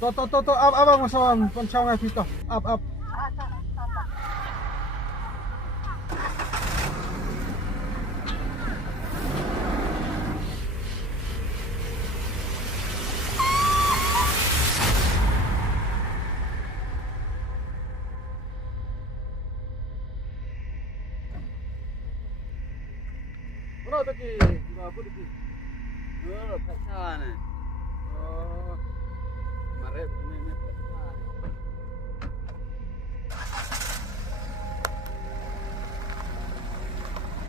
To, abang masawang pansawang dito. Up. Bro, tadi, apa tadi? Oh, pasawan. Oh, Mare ini.